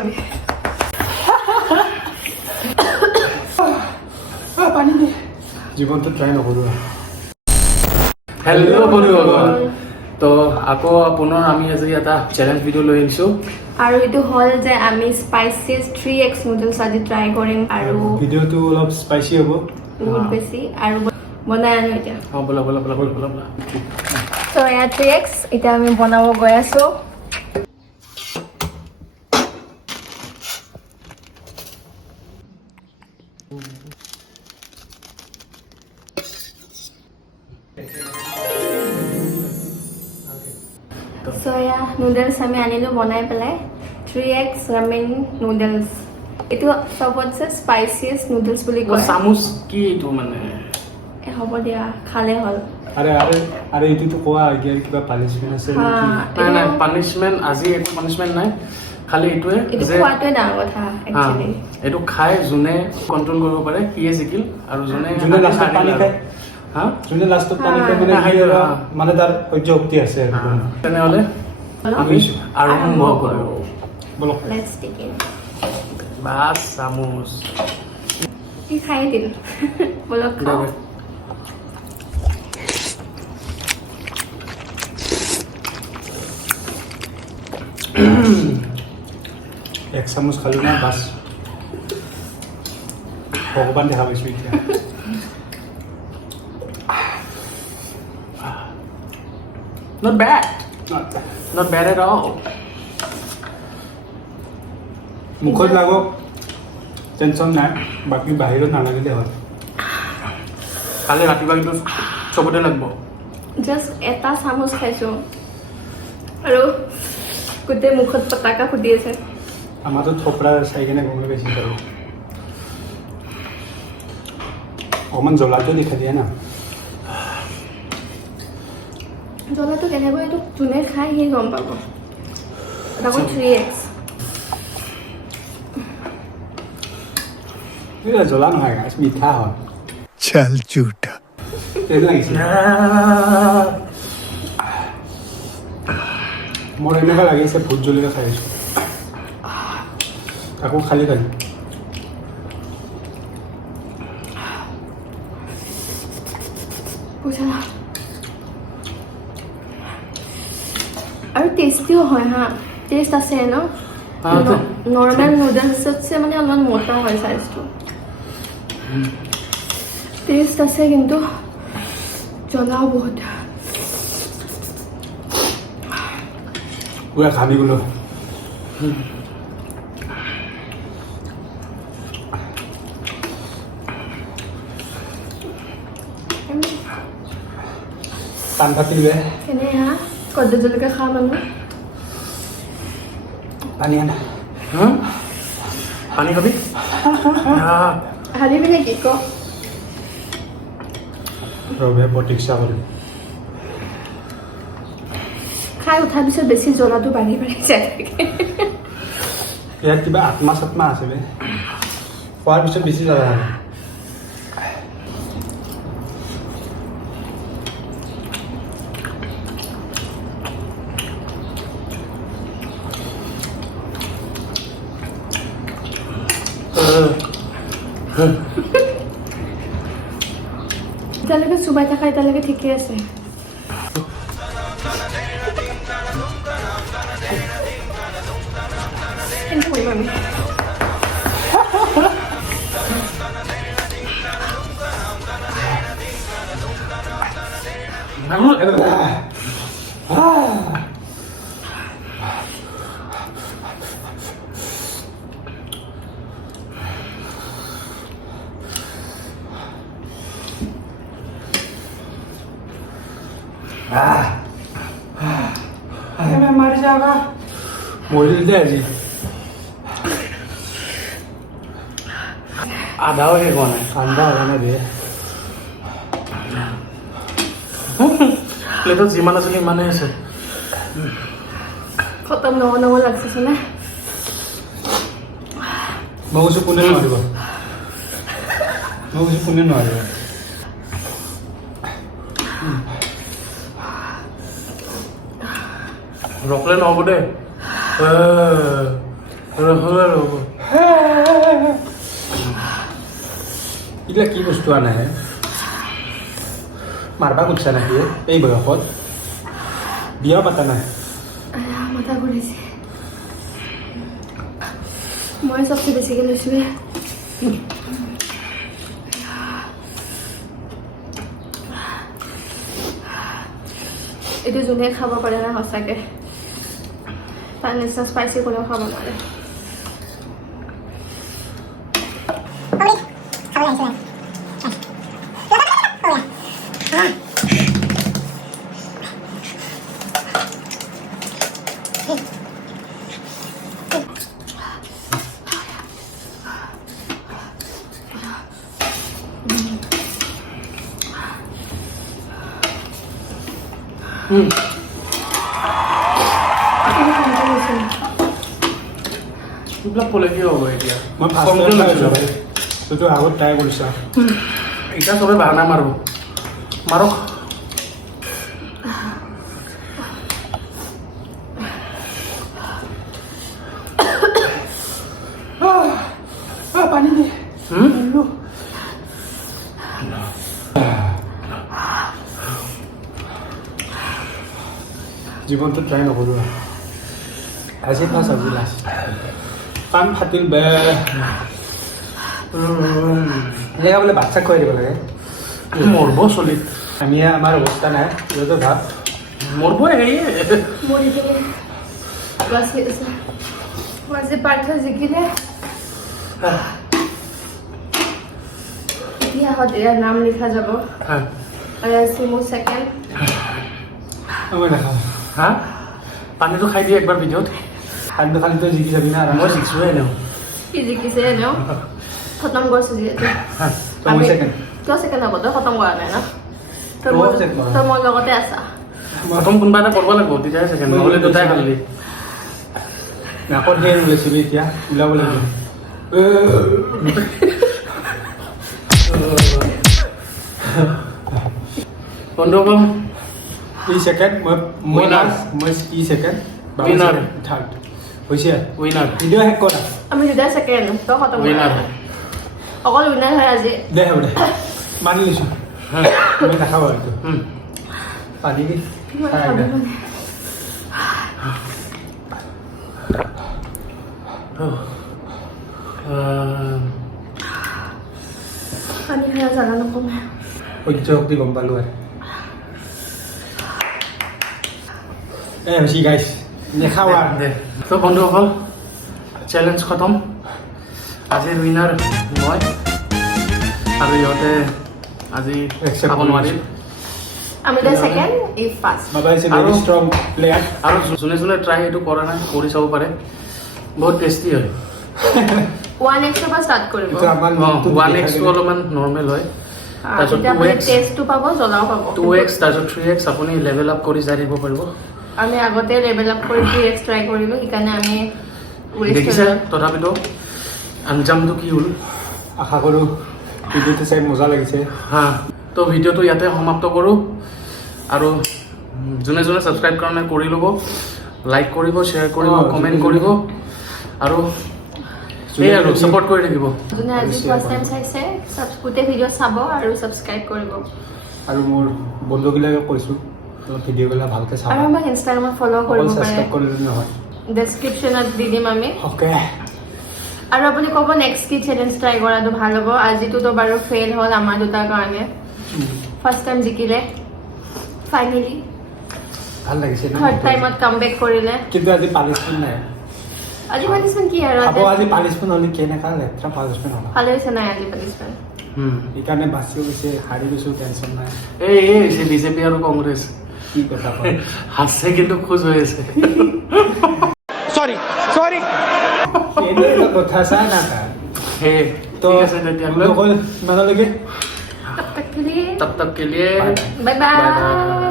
পানী পানী দিয়ে জীৱনটো ট্ৰাই নকৰোঁ হেল্ল' বন্ধুসকল তো আকৌ পুনৰ আমি আজি এটা চেলেঞ্জ ভিডিঅ' লৈ আহিছোঁ আৰু এইটো হ'ল যে আমি স্পাইচিয়েষ্ট 3x নুডলছ আজি ট্ৰাই কৰিম আৰু ভিডিঅ'টো অলপ স্পাইচি হ'ব বহুত বেছি আৰু বনাই আনো এতিয়া অঁ ব'লা ব'লা ব'লা ব'লা ব'লা ব'লা ত' এয়া 3x এতিয়া আমি বনাব গৈ আছোঁ সয়া নুডলছ আমি আনিলোঁ বনাই পেলাই 3x ৰামেন নুডলছ এইটো চবতছে স্পাইচিয়েষ্ট নুডলছ বুলি কয় চামুচ কি এইটো মানে হ'ব দিয়া খালে হ'ল আৰে এইটোতো কোৱা এতিয়া কিবা পানিছমেণ্ট আছে হা, নাই নাই পানিছমেণ্ট আজি একো পানিছমেণ্ট নাই খালি এইটোৱে এইটো যে খোৱাটোৱে ডাঙৰ কথা একচুৱেলি এইটো খাই যোনে কণ্ট্ৰল কৰিব পাৰে সিয়ে জিকিল আৰু যোনে লাষ্টত পানী খায় হা যোনে লাষ্টত পানী খায় মানে হা, কি আৰু হা। মানে তাৰ সহ্য শক্তি আছে আৰু তেনেহ'লে আমি আৰম্ভ কৰোঁ বলক লেটছ টিকিন বাছ চামুচ কি খাই দিল বলক খাওঁ এক চামুচ খালোঁ না বাছ ভগৱান দেখা পাইছোঁ এতিয়া not bad at all মুখত লাগক টেনশ্যন নাই বাকী বাহিৰত নালাগিলে হ'ল কালি ৰাতিপুৱা কিন্তু চবতে লাগিব জাষ্ট এটা চামুচ খাইছোঁ আৰু গোটেই মুখত পতাকা ফুটি আছে আমাৰতো থপৰা চাই কিনে গমে পাইছোঁ বাৰু অকণমান জ্বলাটো দেখা দিয়ে না জ্বলাটো কেনেকৈ এইটো যোনে খাই সি গম পাব তাকো 3x এইটো জ্বলা নহয় গাইছ মিঠা হয় चल झूठा এইটো লাগিছে মোৰ এনেকুৱা লাগিছে ভোট জলকীয়া খাই আছোঁ আকৌ খালি খালি বুজা আৰু টেষ্টিও হয় হা টেষ্ট আছে ন নৰ্মেল নুডলছতছে মানে অলপমান মোটা হয় চাইজটো টেষ্ট আছে কিন্তু জ্বলাও বহুত পুৰা ঘামি গ'লো কাণ ফাটিলে কেনে হা কদ্দু জলকীয়া খোৱা মানুহ পানী আনা পানী খাবি হাৰিবি নেকি ক ৰবে প্ৰতীক্ষা কৰিম খাই উঠাৰ পিছত বেছি জ্বলাটো বাঢ়ি বাঢ়ি যাই থাকে ইয়াত কিবা আত্মা চাত্মা আছে বে খোৱাৰ পিছত বেছি জ্বলা হয় এতিয়ালৈকে চুবাই থকা এতিয়ালৈকে ঠিকে আছে কিন্তু কৰিম আমি मैं मर जाऊंगा মৰিল দে আজি আধাও শেষ হোৱা নাই ঠাণ্ডা হোৱা নাই দে প্লেটত যিমান আছিলে ইমানেই আছে খতম নহ'ব লাগছে না মই কৈছোঁ কোনে নোৱাৰিব মই কৈছোঁ কোনে নোৱাৰিব ৰখলে নহ'ব দে ৰ'ব এইবিলাক কি বস্তু আনে হে মাৰবা খুজিছা নেকি এই বয়সত বিয়াও পাতা নাই মাথা ঘূৰিছে মই চবচে বেছিকৈ লৈছোঁ এইটো যোনে খাব পাৰে না সঁচাকৈ তাৰ নিচিনা স্পাইচি কোনেও খাব নোৱাৰে এইবিলাক ক'লে কি হ'ব এতিয়া মই কমপ্লেইন লৈছোঁ তইতো আগত ট্ৰাই কৰিছা এতিয়া চবে বাহানা মাৰিব মাৰক পানী দে জীৱনটো ট্ৰাই নকৰোঁ আজি ফাৰ্ষ্ট আজি লাষ্ট কাণ ফাটিল বেয়া এনেকৈ বোলে বাচ্চাক খুৱাই দিব লাগে মৰব চলি আমি আমাৰ অৱস্থা নাই সিহঁতৰ ভাব মৰব হেৰি মৰি গ'লে বাচি আছে বাচি পাৰ্থ জিকিলে ইতিহাসত ইয়াৰ নাম লিখা যাব আৰু আজি মোৰ ছেকেণ্ড মই নাখাওঁ হা পানীটো খাই দিয়ে একবাৰ ভিডিঅ'ত খাদ্য খালি তই জিকি যাবি না মই শিকিছোৱে এনেও কি জিকিছে এনেও খতম কৰিছোঁ যিহেতু তই মই ছেকেণ্ড তই ছেকেণ্ড হ'ব তই খতম কৰা নাই ন তই তই মোৰ second কৰা। তই মোৰ লগতে আছা প্ৰথম কোনোবা এটা কৰিব লাগিব তেতিয়াহে ছেকেণ্ড নহ'লে দুটাই খালি নাকত সেই ৰেচিপি এতিয়া ওলাব লাগিব বন্ধুসকল ই ছেকেণ্ড মই Winner. মই ই ছেকেণ্ড Winner. থাৰ্ড হৈছে উইনাৰ ভিডিঅ' শেষ কৰা আমি দুটাই ছেকেণ্ড তই খতম কৰা উইনাৰ নাই। অকল উইনাৰ হয় আজি দে হ'ব দে মানি লৈছোঁ মই নাখাওঁ আৰু এইটো পানী দি মই খাই খাব দে। মানে পানী খাই জাগা নকমে সহ্য শক্তি গম পালোঁ আৰু হৈছে গাইছ নেখাওঁ আৰু দে তো বন্ধুসকল চেলেঞ্জ খতম আজিৰ উইনাৰ মই আৰু ইহঁতে আজি Accept খাব নোৱাৰিল আমি দুটাই ছেকেণ্ড ই ফাৰ্ষ্ট বাবা ইজ এ ভেৰি আৰু- ষ্ট্ৰং প্লেয়াৰ আৰু যোনে যোনে ট্ৰাই এইটো কৰা নাই কৰি চাব পাৰে বহুত টেষ্টি হয় 1x পৰা ষ্টাৰ্ট কৰিব এইটো আমাৰ মনটো ওৱান দেখাই এক্সটো দিলে। অলপমান নৰ্মেল হয় তাৰপিছত তেতিয়া আপুনি 2x টেষ্টটো পাব জ্বলাও পাব 2x তাৰপিছত 3x আপুনি লেভেল আপ কৰি যাই থাকিব পাৰিব আমি আগতে লেভেল আপ কৰি 3x ট্ৰাই কৰিলোঁ সেইকাৰণে আমি waste দেখিছে কৰিলোঁ। তথাপিতো আঞ্জামটো কি হ'ল আশা কৰোঁ ভিডিঅ'টো চাই মজা লাগিছে হা তো ভিডিঅ'টো ইয়াতে সমাপ্ত কৰোঁ আৰু যোনে যোনে ছাবস্ক্ৰাইব কৰা নাই কৰি ল'ব লাইক কৰিব শ্বেয়াৰ কৰিব কমেণ্ট কৰিব আৰু এই আৰু ছাপোৰ্ট কৰি থাকিব যোনে আজি ফাৰ্ষ্ট টাইম চাইছে গোটেই ভিডিঅ' চাব আৰু ছাবস্ক্ৰাইব কৰিব আৰু মোৰ বন্ধুবিলাকে কৈছোঁ অলপ ভিডিঅ'বিলাক ভালকৈ চাব আৰু আমাক ইনষ্টাগ্ৰামত ফ'ল' কৰিব পাৰে ছাবস্ক্ৰাইব কৰিলে নহয় ডেছক্ৰিপশ্যনত দি দিম আমি অ'কে আৰু আপুনি ক'ব নেক্সট কি চেলেঞ্জ ট্ৰাই কৰাটো ভাল হ'ব আজিটোতো বাৰু ফেইল হ'ল আমাৰ দুটাৰ কাৰণে ফাৰ্ষ্ট টাইম জিকিলে ফাইনেলি ভাল লাগিছে না থাৰ্ড টাইমত কাম বেক কৰিলে কিন্তু আজি পানিছমেণ্ট নাই আজি পানিছমেণ্ট কি আৰু খাব আজি পানিছমেণ্ট হ'লে কেনেকুৱা লেতেৰা পানিছমেণ্ট হ'ব ভালে হৈছে নাই আজি পানিছমেণ্ট সেইকাৰণে বাচিও গৈছে হাৰি গৈছোঁ টেনশ্যন নাই এই হৈছে বিজেপি আৰু কংগ্ৰেছ কি কথা কয় হাসছে কিন্তু খোজ হৈ আছে এনেকুৱা কথা চা না তাৰ হে তো ঠিক আছে তেতিয়াহ'লে অকল ইমানলৈকে তব তক के लिए तब तक के लिए बाय बाय बाय बाय